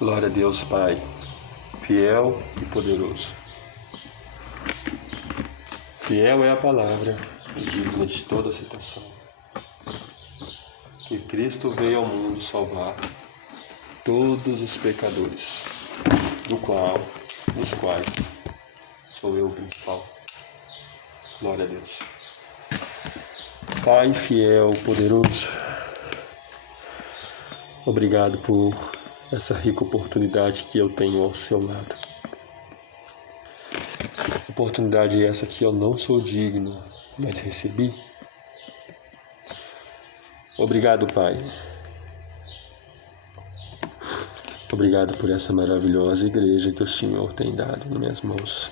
Glória a Deus, Pai, fiel e poderoso. Fiel é a palavra e digna de toda aceitação. Que Cristo veio ao mundo salvar todos os pecadores, dos quais sou eu o principal. Glória a Deus. Pai fiel, poderoso, obrigado por essa rica oportunidade que eu tenho ao seu lado. Oportunidade essa que eu não sou digno, mas recebi. Obrigado, Pai. Obrigado por essa maravilhosa igreja que o Senhor tem dado em minhas mãos.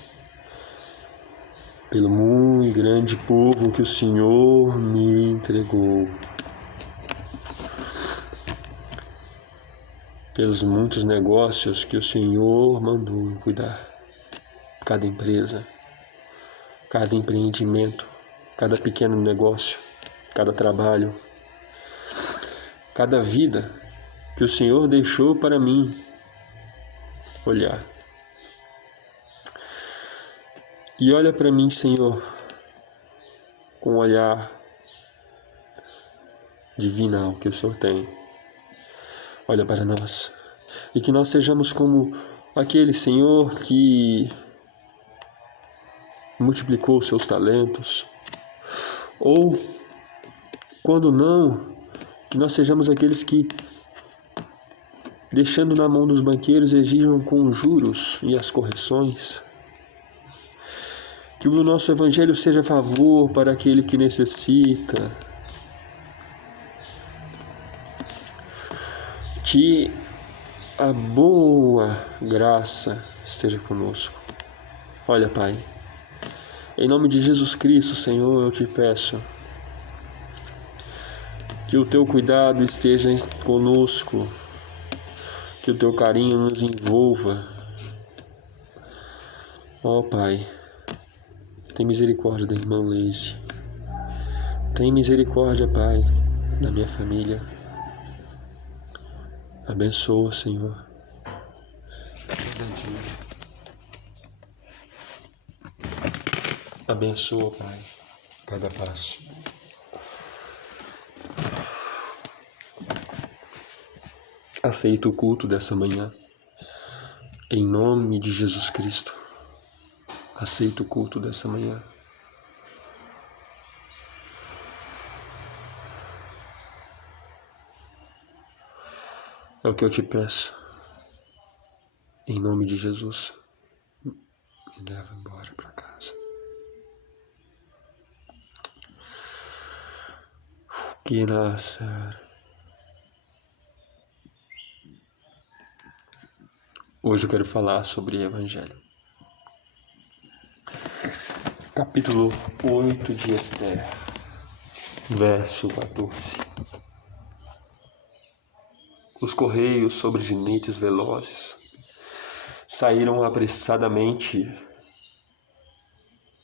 Pelo muito grande povo que o Senhor me entregou. Pelos muitos negócios que o Senhor mandou eu cuidar. Cada empresa, cada empreendimento, cada pequeno negócio, cada trabalho, cada vida que o Senhor deixou para mim olhar. E olha para mim, Senhor, com o olhar divinal que o Senhor tem. Olha para nós. E que nós sejamos como aquele Senhor que multiplicou os seus talentos. Ou, quando não, que nós sejamos aqueles que, deixando na mão dos banqueiros, exijam com os juros e as correções. Que o nosso evangelho seja favor para aquele que necessita. Que a boa graça esteja conosco. Olha, Pai, em nome de Jesus Cristo, Senhor, eu te peço que o teu cuidado esteja conosco, que o teu carinho nos envolva. Ó, Pai, tem misericórdia da irmã Leice. Tem misericórdia, Pai, da minha família. Abençoa, Senhor. Abençoa, Pai, cada passo. Aceita o culto dessa manhã. Em nome de Jesus Cristo. Aceita o culto dessa manhã. É o que eu te peço. Em nome de Jesus. Me leva embora para casa. Que nascer. Hoje eu quero falar sobre Evangelho. Capítulo 8 de Esther, verso 14. Os correios sobre jinetes velozes saíram apressadamente,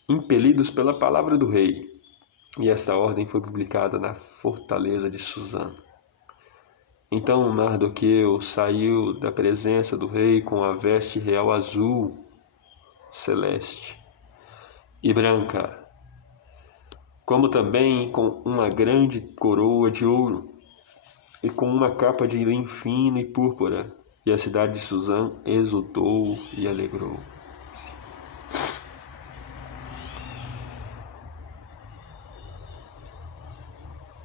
impelidos pela palavra do rei, e esta ordem foi publicada na fortaleza de Suzã. Então Mardoqueu saiu da presença do rei com a veste real azul, celeste e branca, como também com uma grande coroa de ouro e com uma capa de linho fino e púrpura, e a cidade de Suzã exultou e alegrou.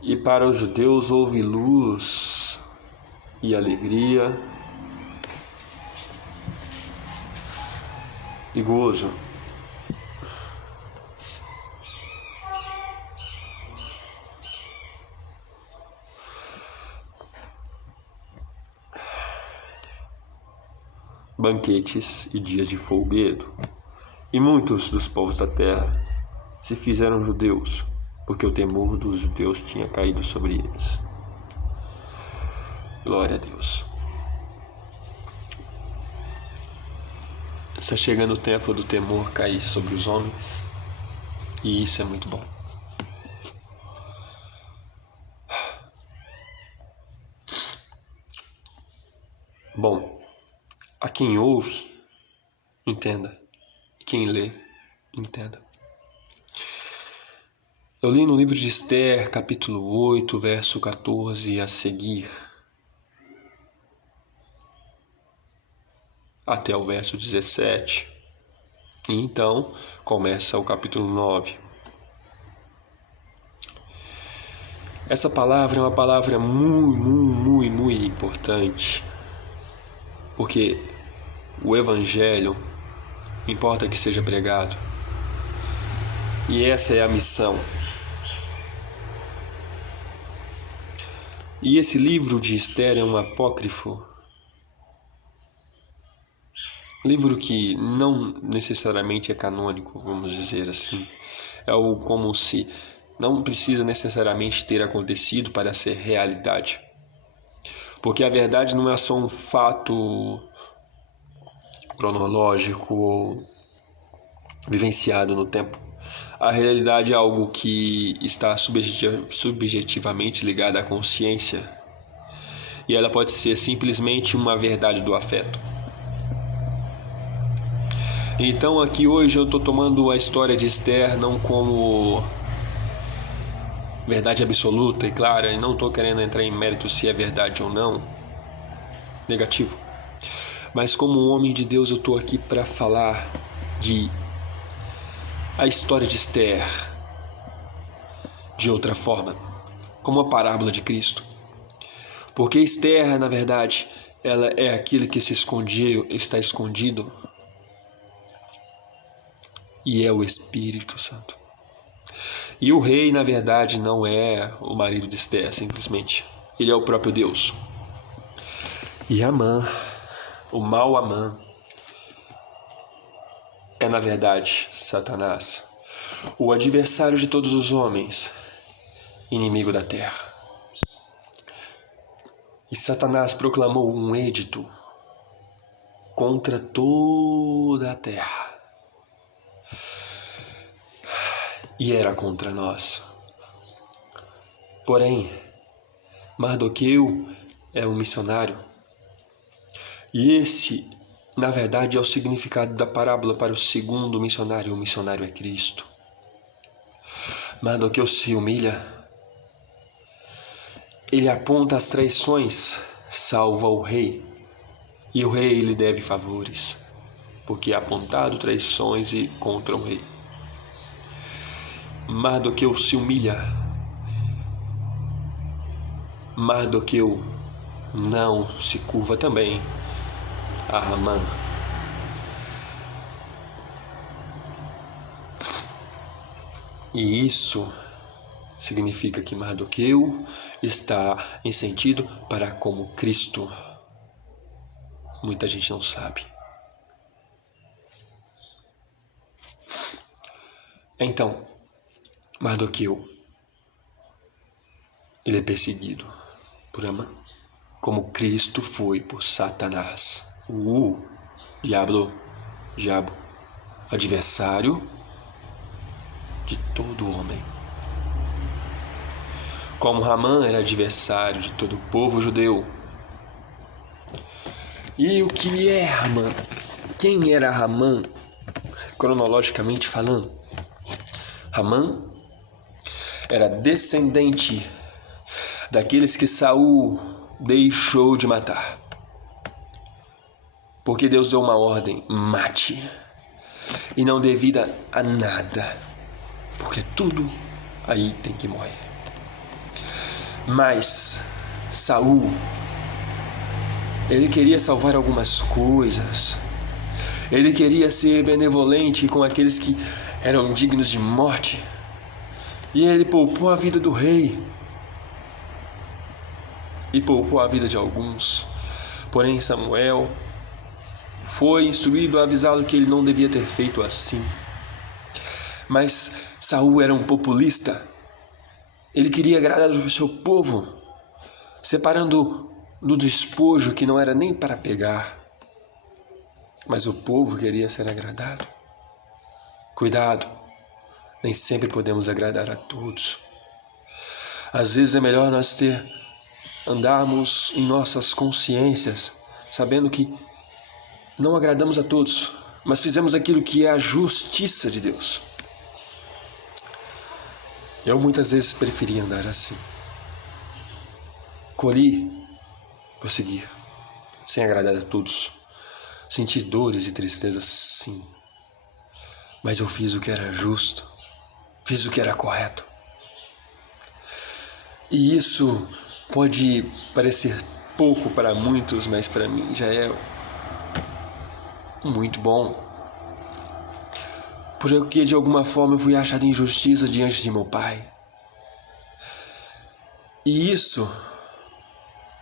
E para os judeus houve luz e alegria e gozo. Banquetes e dias de folguedo. E muitos dos povos da terra se fizeram judeus, porque o temor dos judeus tinha caído sobre eles. Glória a Deus. Está chegando o tempo do temor cair sobre os homens, e isso é muito bom. Bom, A quem ouve, entenda. E quem lê, entenda. Eu li no livro de Esther, capítulo 8, verso 14 a seguir, até o verso 17. E então começa o capítulo 9. Essa palavra é uma palavra muito importante, porque o Evangelho importa que seja pregado. E essa é a missão. E esse livro de Esther é um apócrifo, livro que não necessariamente é canônico, vamos dizer assim. É como se não precisa necessariamente ter acontecido para ser realidade. Porque a verdade não é só um fato cronológico ou vivenciado no tempo. A realidade é algo que está subjetivamente ligado à consciência, e ela pode ser simplesmente uma verdade do afeto. Então aqui hoje eu estou tomando a história de Esther não como verdade absoluta e clara, e não estou querendo entrar em mérito se é verdade ou não, negativo. Mas como um homem de Deus eu estou aqui para falar de a história de Esther de outra forma, como a parábola de Cristo. Porque Esther, na verdade, ela é aquele que está escondido, e é o Espírito Santo. E o rei, na verdade, não é o marido de Esther, simplesmente. Ele é o próprio Deus. E Amã, o mau Amã, é, na verdade, Satanás, o adversário de todos os homens, inimigo da terra. E Satanás proclamou um edito contra toda a terra. E era contra nós. Porém, Mardoqueu é um missionário. E esse, na verdade, é o significado da parábola para o segundo missionário. O missionário é Cristo. Mardoqueu se humilha. Ele aponta as traições, salva o rei. E o rei lhe deve favores, porque é apontado traições e contra o rei. Mardoqueu se humilha. Mardoqueu não se curva também a Amã. E isso significa que Mardoqueu está em sentido para como Cristo. Muita gente não sabe. Então, Mardoqueu, ele é perseguido por Amã, como Cristo foi por Satanás, o diabo, adversário de todo homem. Como Ramã era adversário de todo o povo judeu. E o que é Ramã? Quem era Ramã, cronologicamente falando? Ramã era descendente daqueles que Saul deixou de matar. Porque Deus deu uma ordem: mate. E não dê vida a nada, porque tudo aí tem que morrer. Mas Saul, ele queria salvar algumas coisas. Ele queria ser benevolente com aqueles que eram dignos de morte. E ele poupou a vida do rei. E poupou a vida de alguns. Porém, Samuel foi instruído a avisá-lo que ele não devia ter feito assim. Mas Saul era um populista. Ele queria agradar o seu povo, separando do despojo que não era nem para pegar. Mas o povo queria ser agradado. Cuidado, nem sempre podemos agradar a todos. Às vezes é melhor nós andarmos em nossas consciências, sabendo que Não agradamos a todos, mas fizemos aquilo que é a justiça de Deus. Eu muitas vezes preferi andar assim. Colhi por seguir, sem agradar a todos. Senti dores e tristezas, sim. Mas eu fiz o que era justo, fiz o que era correto. E isso pode parecer pouco para muitos, mas para mim já é muito bom. Porque de alguma forma eu fui achado em justiça diante de meu Pai. E isso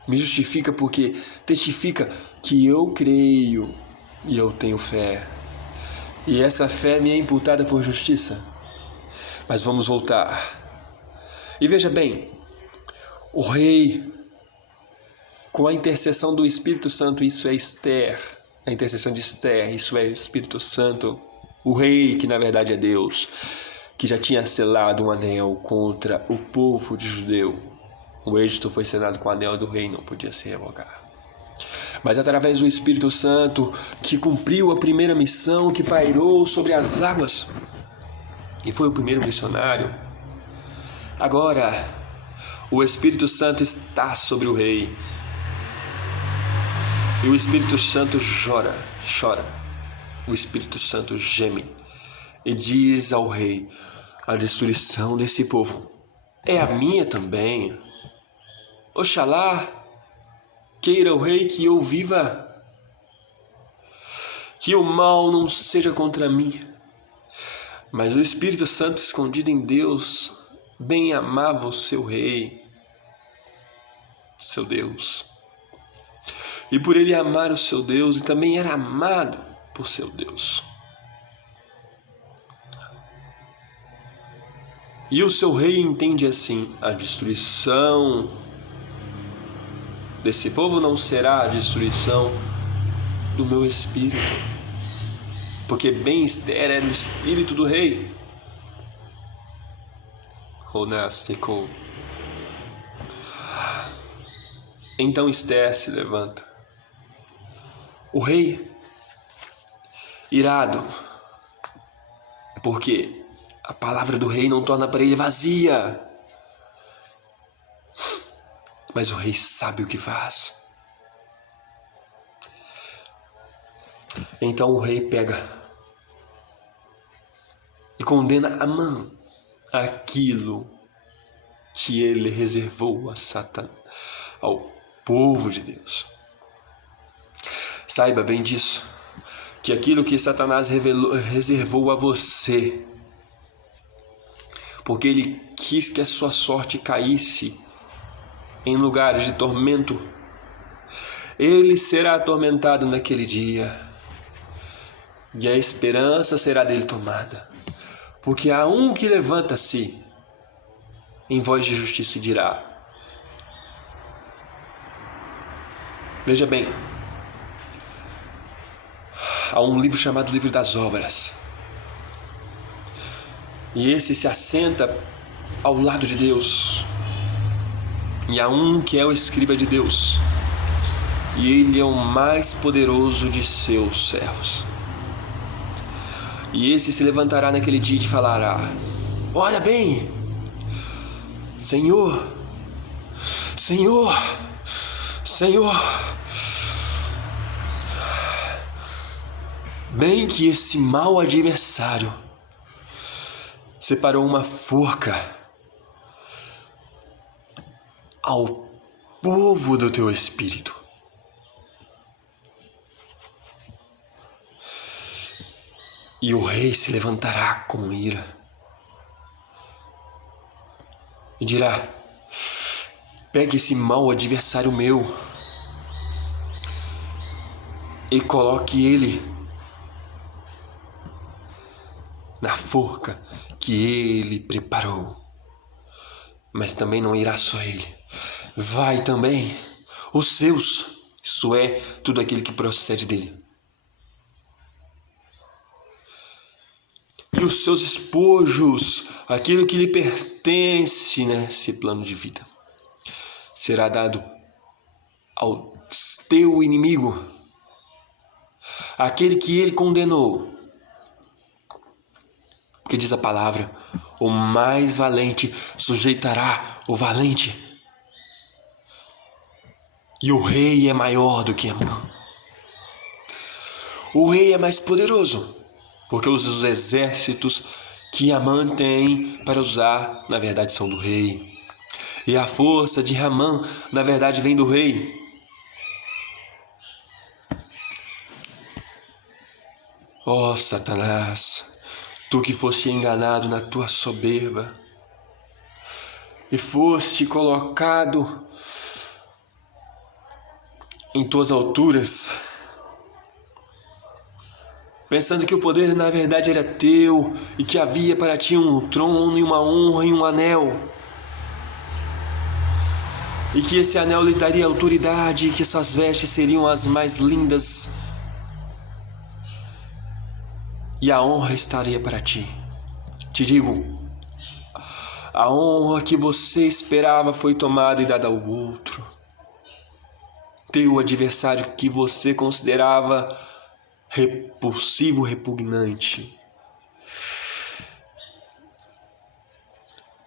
me justifica porque testifica que eu creio e eu tenho fé. E essa fé me é imputada por justiça. Mas vamos voltar. E veja bem, o rei, com a intercessão do Espírito Santo, isso é Esther, a intercessão de Esther, isso é o Espírito Santo, o rei, que na verdade é Deus, que já tinha selado um anel contra o povo de judeu. O edito foi selado com o anel do rei, não podia se revogar. Mas através do Espírito Santo, que cumpriu a primeira missão, que pairou sobre as águas, e foi o primeiro missionário, agora o Espírito Santo está sobre o rei. E o Espírito Santo chora. O Espírito Santo geme e diz ao rei: a destruição desse povo é a minha também. Oxalá queira o rei que eu viva, que o mal não seja contra mim. Mas o Espírito Santo, escondido em Deus, bem amava o seu rei, seu Deus. E por ele amar o seu Deus, e também era amado por seu Deus. E o seu rei entende assim: a destruição desse povo não será a destruição do meu espírito, porque bem Esther era o espírito do rei. Então Esther se levanta. O rei, irado, porque a palavra do rei não torna para ele vazia. Mas o rei sabe o que faz. Então o rei pega e condena Amã, aquilo que ele reservou a Satanás, ao povo de Deus. Saiba bem disso, que aquilo que Satanás reservou a você, porque ele quis que a sua sorte caísse em lugares de tormento, ele será atormentado naquele dia, e a esperança será dele tomada, porque há um que levanta-se em voz de justiça e dirá. Veja bem, há um livro chamado Livro das Obras, e esse se assenta ao lado de Deus, e há um que é o escriba de Deus, e ele é o mais poderoso de seus servos. E esse se levantará naquele dia e te falará: olha bem, Senhor, Senhor, Senhor, bem que esse mau adversário separou uma forca ao povo do teu espírito. E o rei se levantará com ira e dirá: pegue esse mau adversário meu e coloque ele na forca que ele preparou. Mas também não irá só ele, vai também os seus, isso é, tudo aquilo que procede dele. E os seus espojos, aquilo que lhe pertence nesse plano de vida, será dado ao teu inimigo, aquele que ele condenou. Porque diz a palavra: o mais valente sujeitará o valente. E o rei é maior do que Amã. O rei é mais poderoso, porque os exércitos que Amã tem para usar, na verdade, são do rei. E a força de Amã, na verdade, vem do rei. Ó Satanás, tu que foste enganado na tua soberba e foste colocado em tuas alturas, pensando que o poder na verdade era teu e que havia para ti um trono e uma honra e um anel, e que esse anel lhe daria autoridade e que essas vestes seriam as mais lindas e a honra estaria para ti. Te digo, a honra que você esperava foi tomada e dada ao outro. Teu adversário que você considerava repulsivo, repugnante.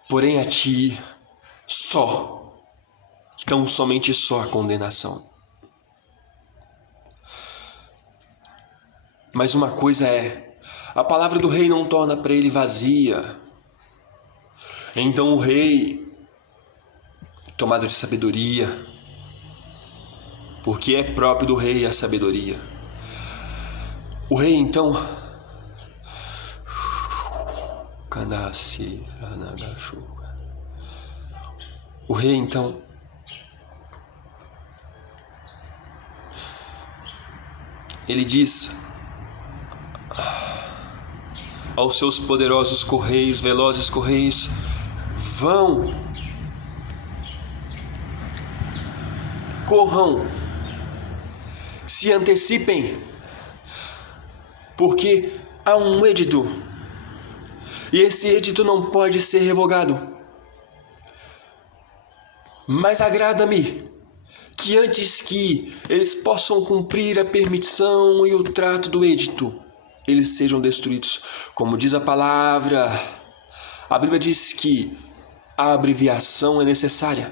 Porém a ti tão somente só a condenação. Mas uma coisa é, a palavra do rei não torna para ele vazia. Então o rei, tomado de sabedoria, porque é próprio do rei a sabedoria, o rei então ele diz aos seus poderosos correios, velozes correios: vão, corram, se antecipem, porque há um edito, e esse edito não pode ser revogado. Mas agrada-me que antes que eles possam cumprir a permissão e o trato do edito, eles sejam destruídos. Como diz a palavra, a Bíblia diz que a abreviação é necessária,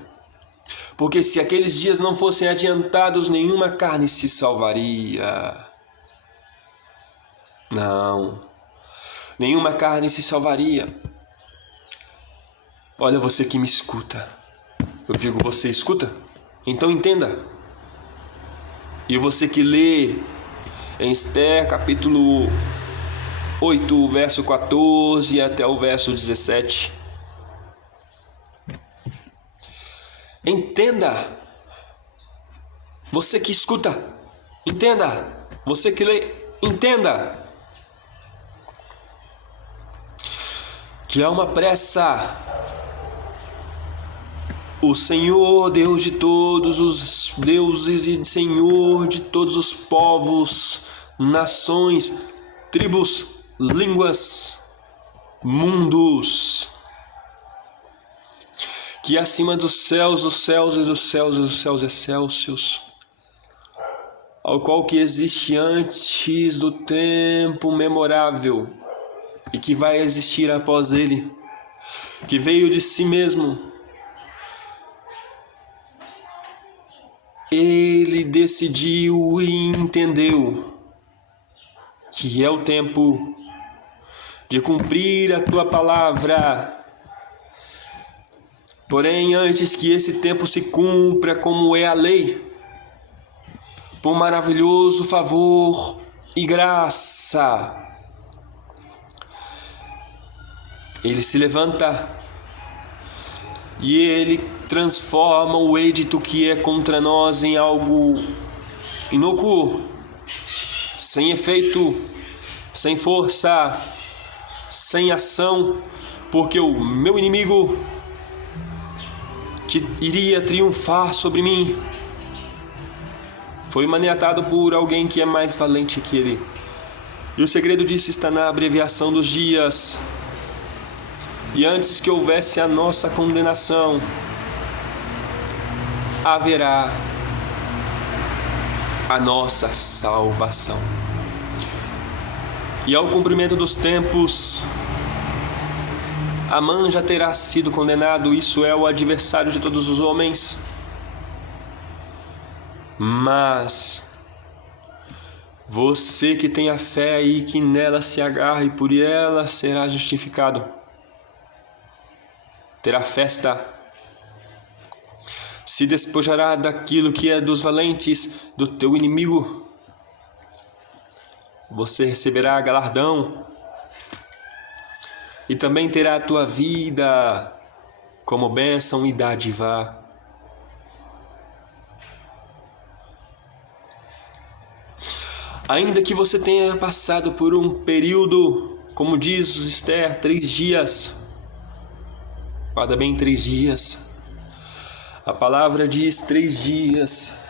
porque se aqueles dias não fossem adiantados, nenhuma carne se salvaria. Não, nenhuma carne se salvaria. Olha, você que me escuta, eu digo, você escuta? Então entenda. E você que lê em Esther, capítulo 8, verso 14 até o verso 17. Entenda. Você que escuta, entenda. Você que lê, entenda. Que há uma pressa. O Senhor, Deus de todos os deuses e Senhor de todos os povos, nações, tribos, línguas, mundos, que acima dos céus e dos céus excélsios, ao qual que existe antes do tempo memorável e que vai existir após ele, que veio de si mesmo, ele decidiu e entendeu que é o tempo de cumprir a tua palavra. Porém, antes que esse tempo se cumpra como é a lei, por maravilhoso favor e graça, ele se levanta e ele transforma o edito que é contra nós em algo inócuo, sem efeito, sem força, sem ação, porque o meu inimigo que iria triunfar sobre mim foi maniatado por alguém que é mais valente que ele. E o segredo disso está na abreviação dos dias. E antes que houvesse a nossa condenação, haverá a nossa salvação. E ao cumprimento dos tempos, Amã já terá sido condenado, isso é, o adversário de todos os homens. Mas você que tem a fé e que nela se agarra e por ela será justificado, terá festa, se despojará daquilo que é dos valentes, do teu inimigo. Você receberá galardão e também terá a tua vida como bênção e dádiva. Ainda que você tenha passado por um período, como diz Esther, 3 dias. Guarda bem, 3 dias. A palavra diz 3 dias.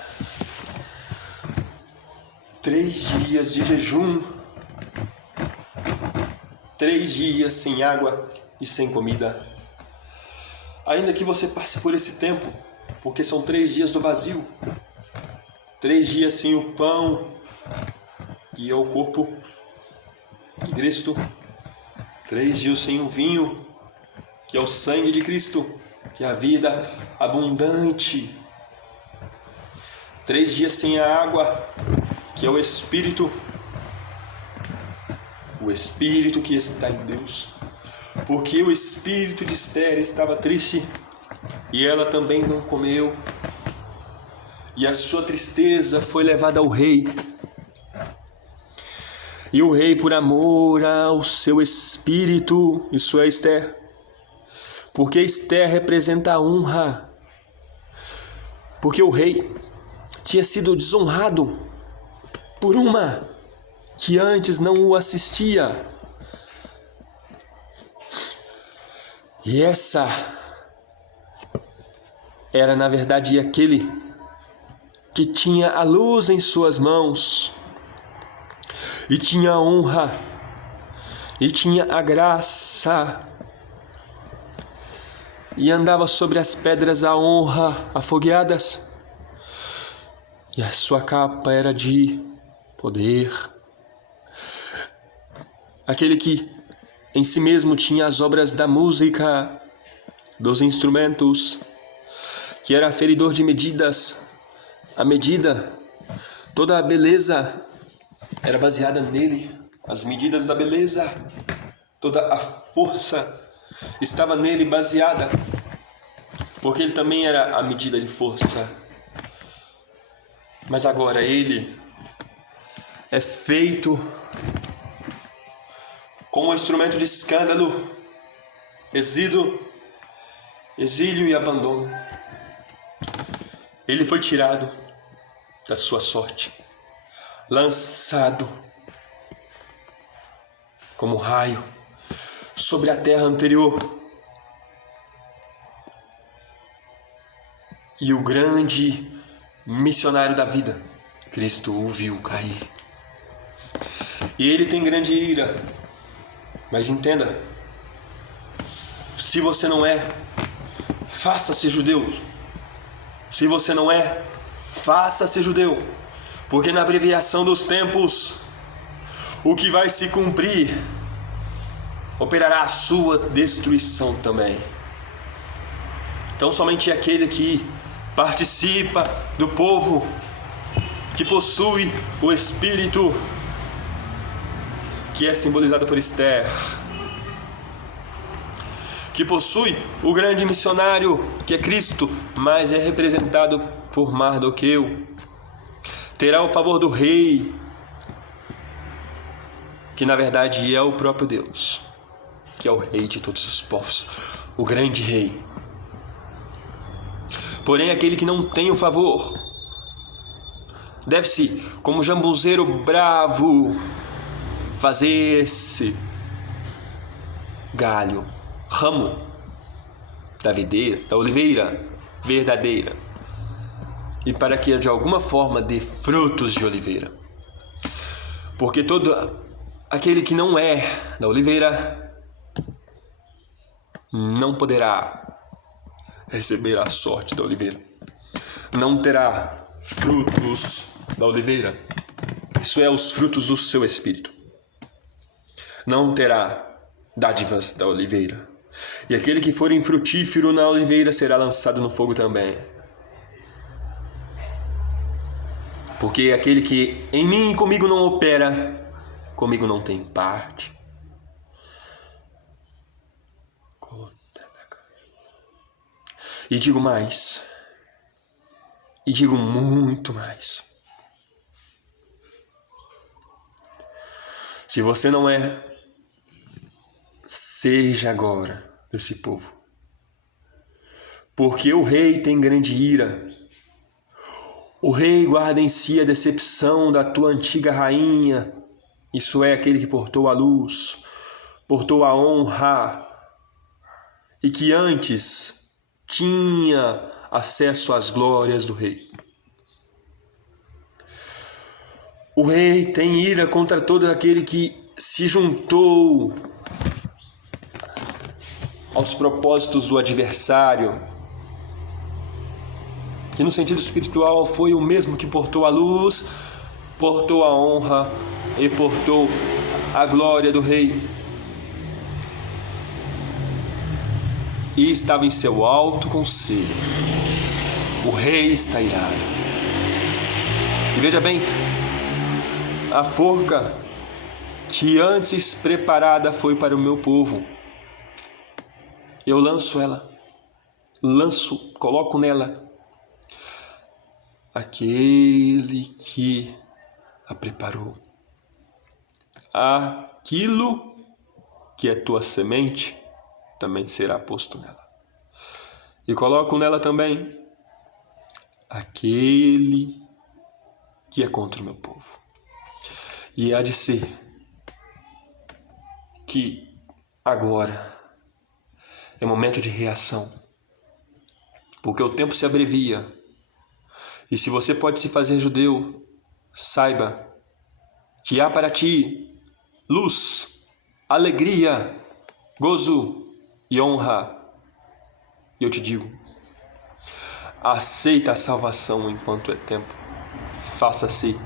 3 dias de jejum. 3 dias sem água e sem comida. Ainda que você passe por esse tempo, porque são 3 dias do vazio. 3 dias sem o pão, que é o corpo de Cristo. 3 dias sem o vinho, que é o sangue de Cristo, que é a vida abundante. 3 dias sem a água, que é o Espírito que está em Deus. Porque o espírito de Esther estava triste e ela também não comeu. E a sua tristeza foi levada ao rei. E o rei, por amor ao seu espírito, isso é Esther, porque Esther representa a honra, porque o rei tinha sido desonrado por uma que antes não o assistia. E essa era, na verdade, aquele que tinha a luz em suas mãos, e tinha a honra, e tinha a graça, e andava sobre as pedras a honra afogueadas, e a sua capa era de poder. Aquele que em si mesmo tinha as obras da música, dos instrumentos, que era aferidor de medidas, a medida, toda a beleza era baseada nele, as medidas da beleza, toda a força estava nele baseada, porque ele também era a medida de força. Mas agora ele é feito como um instrumento de escândalo, exílio e abandono. Ele foi tirado da sua sorte, lançado como raio sobre a terra anterior. E o grande missionário da vida, Cristo, o viu cair. E ele tem grande ira. Mas entenda, se você não é, faça-se judeu. Se você não é, faça-se judeu. Porque na abreviação dos tempos, o que vai se cumprir operará a sua destruição também. Então somente aquele que participa do povo, que possui o Espírito, que é simbolizado por Esther, que possui o grande missionário, que é Cristo, mas é representado por Mardoqueu, terá o favor do rei, que na verdade é o próprio Deus, que é o rei de todos os povos, o grande rei. Porém, aquele que não tem o favor deve-se, como jambuzeiro bravo, fazer-se galho, ramo da videira, da oliveira verdadeira, e para que de alguma forma dê frutos de oliveira. Porque todo aquele que não é da oliveira não poderá receber a sorte da oliveira, não terá frutos da oliveira, isso é, os frutos do seu espírito. não terá dádivas da oliveira. E aquele que for infrutífero na oliveira será lançado no fogo também. Porque aquele que em mim e comigo não opera, comigo não tem parte. E digo mais, e digo muito mais. Se você não é, seja agora desse povo. Porque o rei tem grande ira. O rei guarda em si a decepção da tua antiga rainha. Isso é, aquele que portou a luz, portou a honra, e que antes tinha acesso às glórias do rei. O rei tem ira contra todo aquele que se juntou aos propósitos do adversário, que no sentido espiritual foi o mesmo que portou a luz, portou a honra e portou a glória do rei. E estava em seu alto conselho. O rei está irado. E veja bem, a forca que antes preparada foi para o meu povo, eu lanço ela, coloco nela aquele que a preparou. Aquilo que é tua semente também será posto nela. E coloco nela também aquele que é contra o meu povo. E há de ser que agora é momento de reação, porque o tempo se abrevia. E se você pode se fazer judeu, saiba que há para ti luz, alegria, gozo e honra. E eu te digo, aceita a salvação enquanto é tempo. Faça-se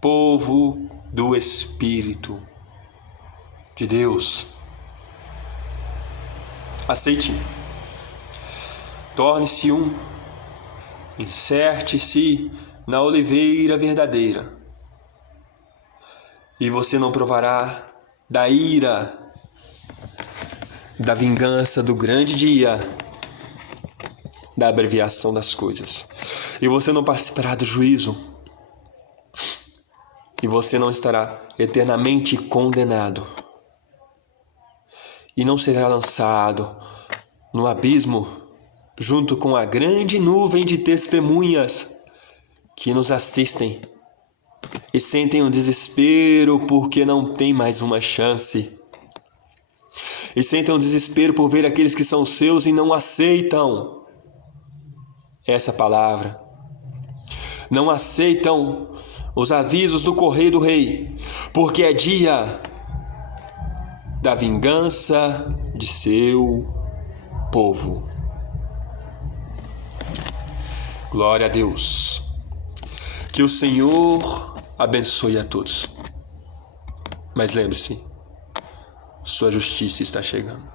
povo do Espírito de Deus. Aceite. Torne-se um. Inserte-se na oliveira verdadeira. E você não provará da ira, da vingança do grande dia, da abreviação das coisas. E você não participará do juízo. E você não estará eternamente condenado. E não será lançado no abismo junto com a grande nuvem de testemunhas que nos assistem e sentem um desespero porque não tem mais uma chance. E sentem um desespero por ver aqueles que são seus e não aceitam essa palavra. Não aceitam os avisos do correio do rei, porque é dia da vingança de seu povo. Glória a Deus. Que o Senhor abençoe a todos. Mas lembre-se, sua justiça está chegando.